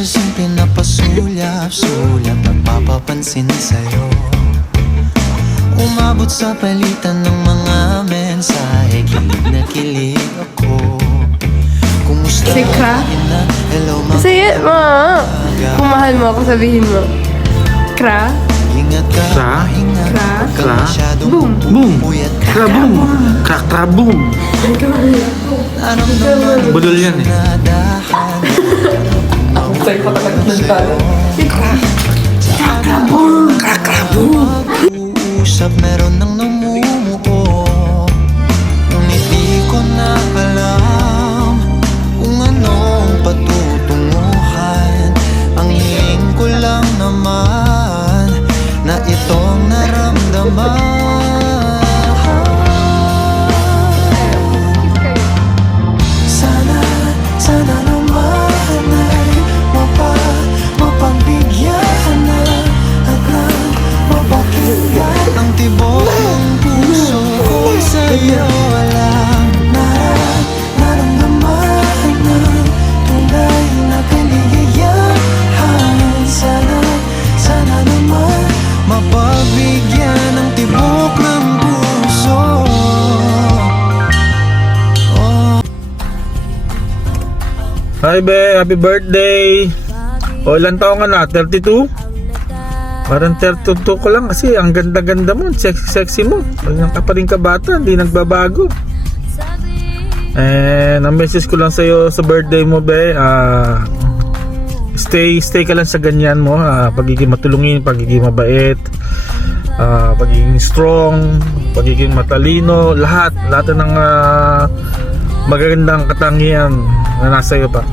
sa simple na pasulyap-sulyap nagpapapansin sa'yo. Umabot sa palitan ng mga mensahe, kilig na kilig ako. Kumusta? Si Kra? Hello, Say it, ma. Kung mahal mo ako, sabihin mo. Kra? Ingat ka, Kra? ingat. Kra? Huwag ka Kra? masyadong Boom! puyat. Kraboom! Krakraboom! Budol yan eh. Ako sa'yo patagad ng talo. Usap meron nang namumuo, ngunit di ko na alam kung anong patutunguhan. Ang hiling ko lang naman na itong naramdaman. Sana naman ay mapagbigyan na hanggang mapakinggan ang tibok ng puso ko sa'yo. Walang naramdaman ng tunay na kaligayahan. Sana naman mapagbigyan ang tibok ng puso. Hi be, happy birthday! O ilan taong ka na? 32? Parang 32 ko lang kasi ang ganda-ganda mo, sexy mo. Ganyan ka pa rin kabata, hindi nagbabago. And ang message ko lang sa'yo sa birthday mo be, stay ka lang sa ganyan mo, pagiging matulungin, pagiging mabait, pagiging strong, pagiging matalino, lahat ng magagandang katangian na nasa iyo pa.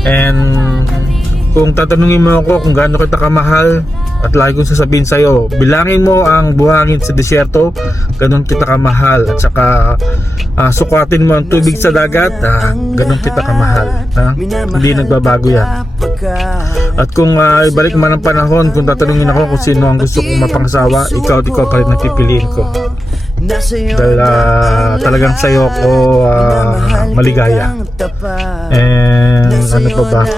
And kung tatanungin mo ako kung gaano kita kamahal, at lagi kong sasabihin sa'yo, bilangin mo ang buhangin sa desyerto, ganun kita kamahal. At saka sukatin mo ang tubig sa dagat, ganun kita kamahal. Hindi nagbabago yan. At kung ibalik man ang panahon, kung tatanungin ako kung sino ang gusto kong mapangasawa, ikaw pa rin ang pipiliin ko. Dahil talagang sa'yo ako maligaya. And ano pa ba,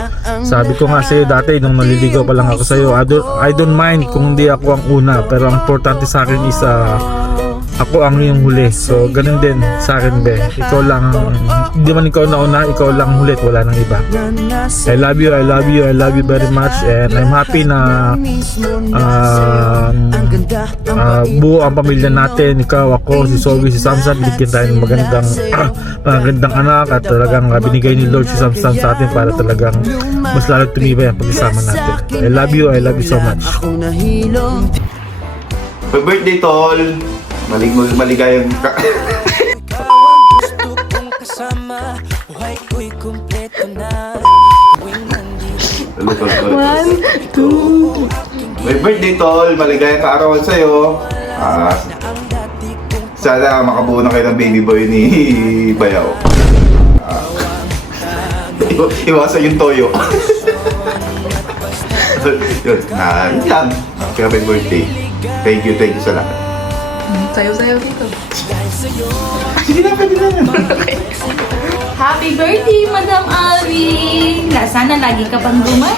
sabi ko nga sa'yo dati nung naliligaw pa lang ako sa'yo, I don't mind kung hindi ako ang una, pero ang importante sa akin is ako ang iyong huli. So ganun din sa akin be, ikaw lang, hindi man ikaw nauna, ikaw lang hulit, wala nang iba. I love you very much. And I'm happy na buo ang pamilya natin, ikaw, ako, si Sophie, si Samson. Binigyan tayo ng magandang anak, at talagang binigay ni Lord si Samson sa atin para talagang mas lalo tumibay ang pag-isama natin. I love you so much. Happy birthday, Tol! Maligayang One, two. Happy birthday, Tol! Maligayang kaarawan sa'yo. Sana makabuo na kayo ng baby boy ni Bayaw. Iwasan yung toyo. Yun, yan. Happy birthday. Thank you sa lahat. Sayo-sayo dito. Sige na, pwede na yan. Happy birthday, Madam Alvin! Sana lagi ka pang duman.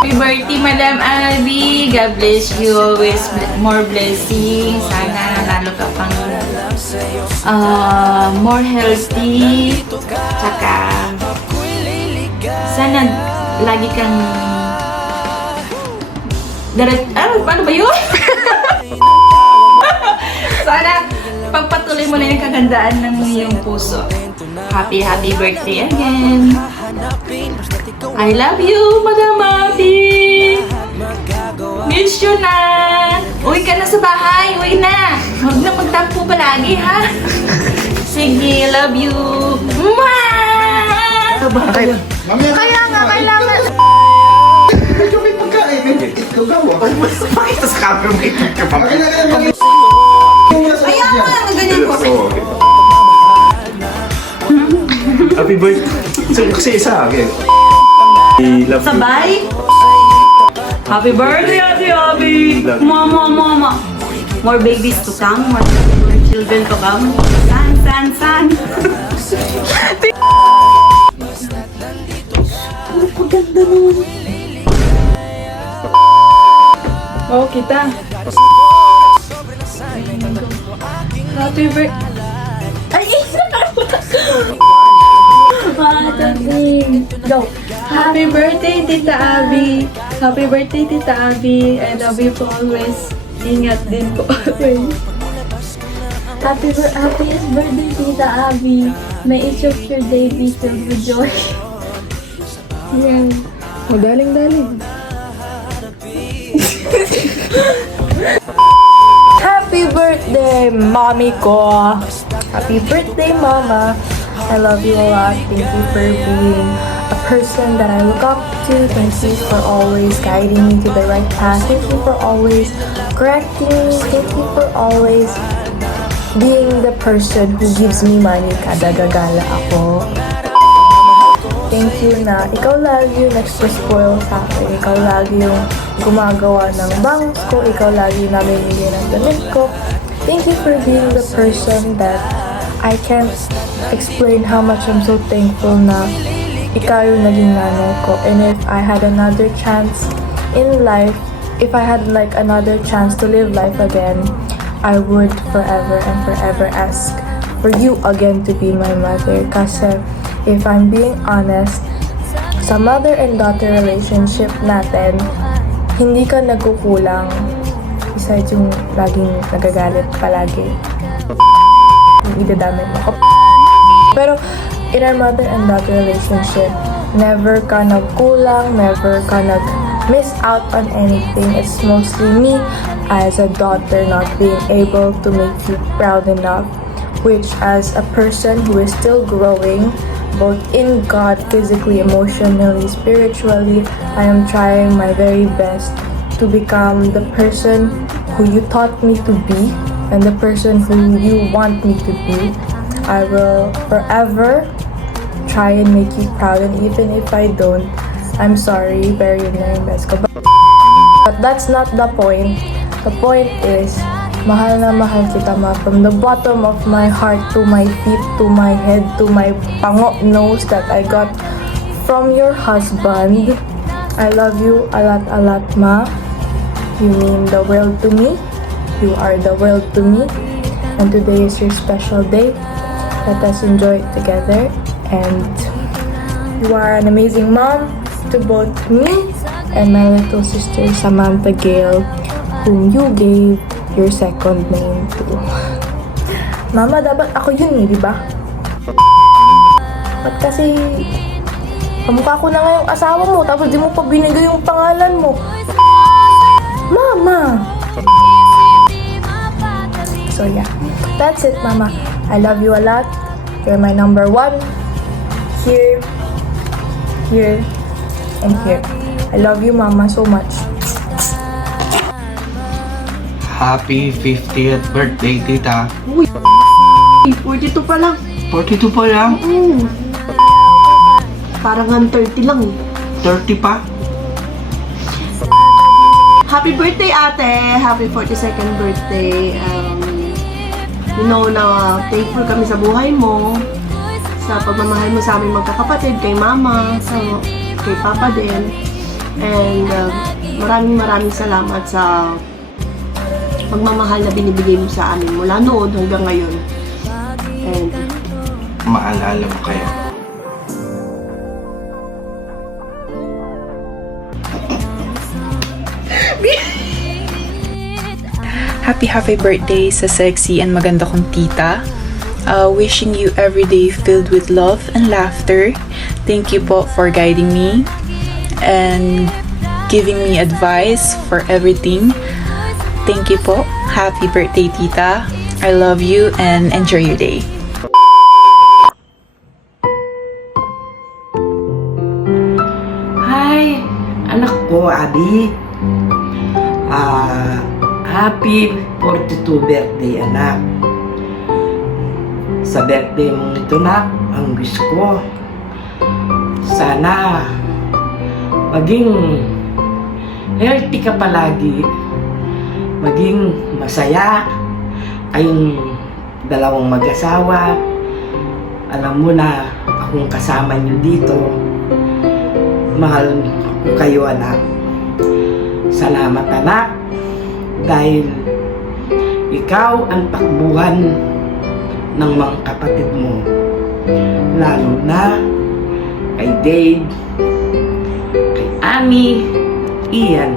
Happy birthday, Madam Alvin! God bless you always. More blessings. Sana lalo ka pang more healthy. Tsaka sana lagi kang paano ba yun? Sana pagpatuloy mo na yung kagandaan ng iyong puso. Happy birthday again. I love you, Madam Abby. Miss you na. Uwi ka na sa bahay. Uwi na. Huwag na magtampo palagi, ha? Sige, love you. Mwah! Kaya nga, kailangan. Ikaw may pagkain. Ikaw gawa. Pakita sa camera mo. Kaya nga, ganyan ko. Happy birthday. Kasi isa. Sabay? Happy birthday, Ate Abby! Mama! More babies to come. More children to come. San. Oh, kita. Happy birthday. Ay, go. Happy birthday, Tita Abby. Happy birthday, Tita Abby. I love you po always. Ingat din po always. Happiest birthday, Tita Abby. May each of your day be filled with joy. Yan. O, daling. Happy birthday, mommy ko. Happy birthday, mama. I love you a lot. Thank you for being a person that I look up to. Thank you for always guiding me to the right path. Thank you for always correcting me. Thank you for always being the person who gives me money kada gagala ako. Thank you na ikaw lagi yung nagpa-spoil sa akin. Ikaw lagi yung gumagawa ng bangs ko. Ikaw lagi yung namimili ng damit ko. Thank you for being the person that I can't explain how much I'm so thankful na ikaw yung naging nanay ko. And if I had another chance in life, if I had like another chance to live life again, I would forever and forever ask for you again to be my mother. Kasi if I'm being honest, sa mother and daughter relationship natin, hindi ka nagkukulang. Besides yung laging nagagalit palagi. Idadamay mo ko. Pero in our mother and daughter relationship, never ka nagkulang, never ka miss out on anything. It's mostly me as a daughter not being able to make you proud enough, which as a person who is still growing, both in God, physically, emotionally, spiritually, I am trying my very best to become the person who you taught me to be and the person who you want me to be. I will forever try and make you proud, and even if I don't, I'm sorry, pero yun na yung best ko. But that's not the point. The point is, mahal na mahal kita, ma. From the bottom of my heart to my feet to my head to my pango nose that I got from your husband. I love you a lot, ma. You mean the world to me. You are the world to me. And today is your special day. Let us enjoy it together. And you are an amazing mom to both me and my little sister Samantha Gale, whom you gave your second name to. Mama, dapat ako yun di ba? Ba't kasi kamukha ko na nga yung asawa mo, tapos di mo pa binigay yung pangalan mo. Mama! So yeah, that's it, Mama. I love you a lot. You're my number one. Here, and here. I love you, Mama, so much. Happy 50th birthday, Tita. 42 pa lang. 42 pa lang? Parang 30 lang eh. 30 pa? Happy birthday, ate! Happy 42nd birthday. You know na thankful kami sa buhay mo, sa pagmamahal mo sa aming magkakapatid, kay mama, kay papa din. And maraming salamat sa pagmamahal na binibigay mo sa amin mula noon hanggang ngayon. And Maalala mo kaya? Happy birthday sa sexy and maganda kong tita. Wishing you every day filled with love and laughter. Thank you po for guiding me and giving me advice for everything. Thank you po. Happy birthday, tita. I love you and enjoy your day. Hi, anak ko, Abi. Happy 42 birthday, anak. Sa birthday mong ito, nak, ang wish ko, sana maging healthy ka palagi, maging masaya, kayong dalawang mag-asawa. Alam mo na akong kasama niyo dito. Mahal ko kayo, anak. Salamat, anak. Dahil ikaw ang takbuhan ng mga kapatid mo. Lalo na kay Dave, kay Ami, Ian.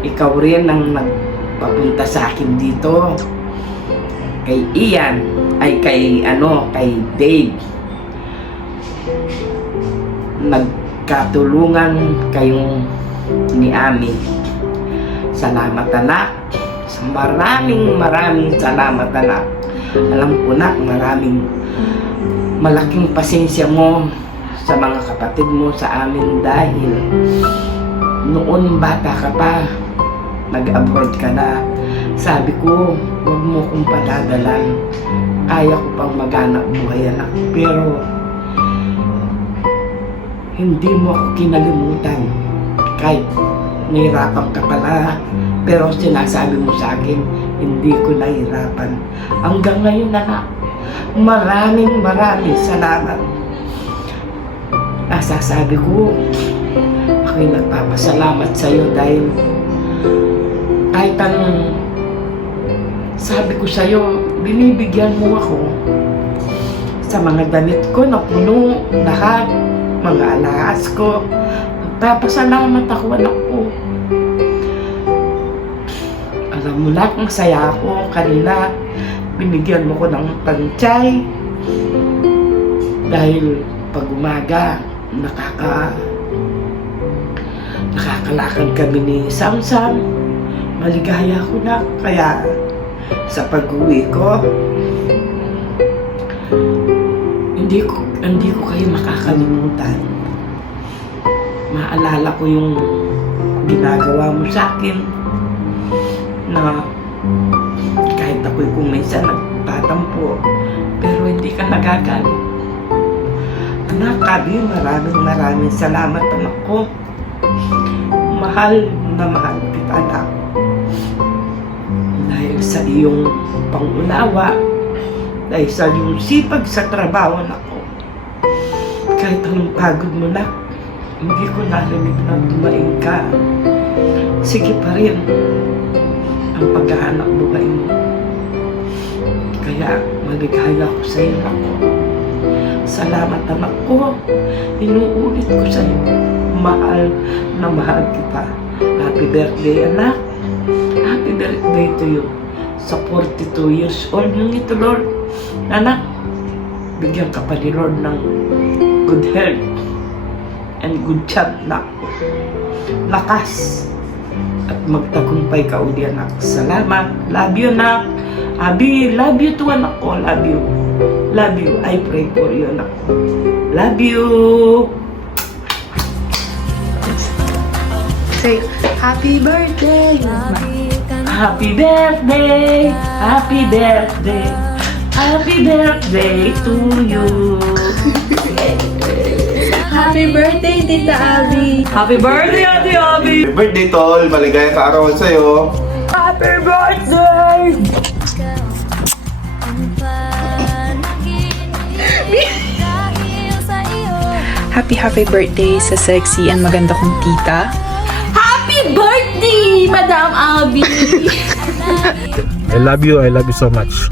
Ikaw rin ang nagpapunta sa akin dito. Kay Ian, ay kay Dave. Nagkatulungan kayong ni Ami. Salamat, anak. Maraming salamat, anak. Alam ko na malaking pasensya mo sa mga kapatid mo sa amin dahil noon bata ka pa, nag-abroad ka na. Sabi ko, huwag mo kong padadalan. Kaya ko pang maghanap buhay, anak. Pero hindi mo ako kinalimutan. Kahit nahirapan ka pala, pero sinasabi mo sa akin, hindi ko nahirapan. Hanggang ngayon, anak, maraming salamat. Nasasabi ko, ako'y nagpapasalamat sa iyo dahil kahit anong sabi ko sa iyo, binibigyan mo ako sa mga damit ko na puno, lahat, mga alahas ko. Nagpapasalamat ako, anak ko. Alam mo na kung saya ako kanina, binigyan mo ko ng panchay dahil pag umaga nakakalakad kami ni Samsam. Maligaya ako na, kaya sa pag-uwi ko hindi ko kayo makakalimutan. Maalala ko yung ginagawa mo sa akin na kahit ako'y kung minsan nagtatampo pero hindi ka nagagalit. Anak, Abi, maraming salamat, anak ko. Mahal na mahal kita, anak. Dahil sa iyong pangunawa, dahil sa iyong sipag sa trabaho, anak ko. Kahit anong pagod mo na, hindi ko narinig na dumaing ka. Sige pa rin ang paghahanap buhay mo. Kaya maligaya ko sa iyo, anak ko. Salamat, anak ko. Inuulit ko sa iyo. Mahal na mahal kita. Happy birthday, anak. Happy birthday to you. Sa 42 years old nung ito, Lord. Anak, bigyan ka pa ni Lord ng good health and good job, na lakas at magtagumpay ka uli, anak. Salamat. Love you, anak. Abi, love you too, anak ko. Love you. Love you. I pray for you, anak ko. Love you. Say, happy birthday! Happy birthday. Happy birthday. Happy birthday to you. Happy birthday, Tita Abby! Happy birthday, Ate Abby! Happy birthday, Tol. Maligayang kaarawan sa'yo. Happy birthday! Happy birthday sa sexy and maganda kong tita. Happy birthday, Madam Abby! I love you so much.